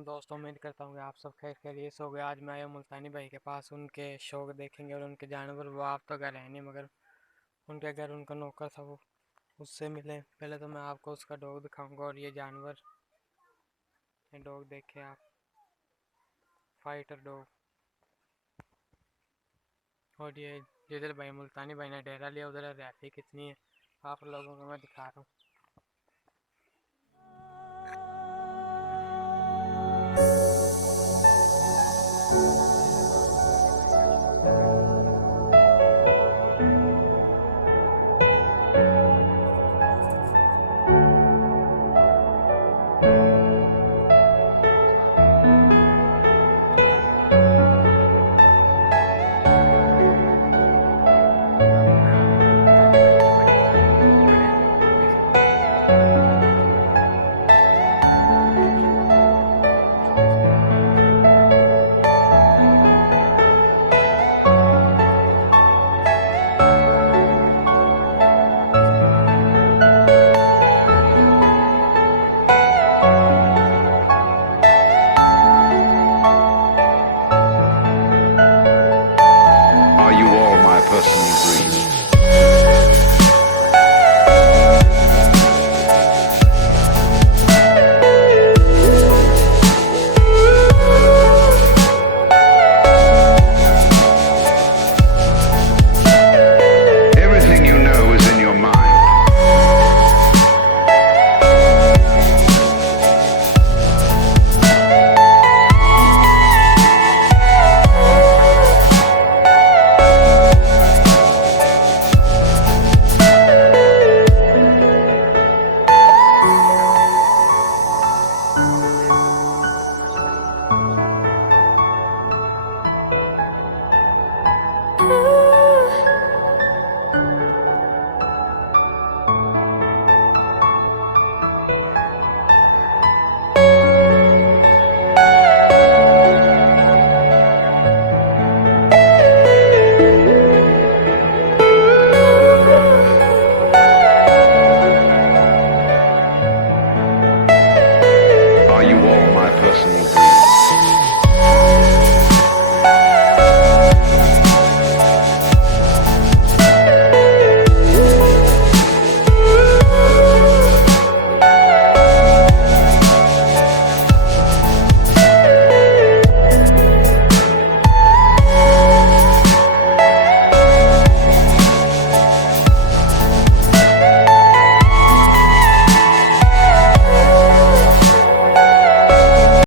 दोस्तों, उम्मीद करता हूँ कि आप सब खैर खैरियत से हो गए। आज मैं आया मुल्तानी भाई के पास, उनके शौक देखेंगे और उनके जानवर। वो आप तो घर है नहीं, मगर उनके घर उनका नौकर था, वो उससे मिले। पहले तो मैं आपको उसका डॉग दिखाऊंगा और ये जानवर। ये डॉग देखे आप, फाइटर डॉग। और ये जिधर भाई मुल्तानी भाई ने डेरा लिया, उधर हरियाली कितनी है आप लोगों को मैं दिखा रहा हूँ।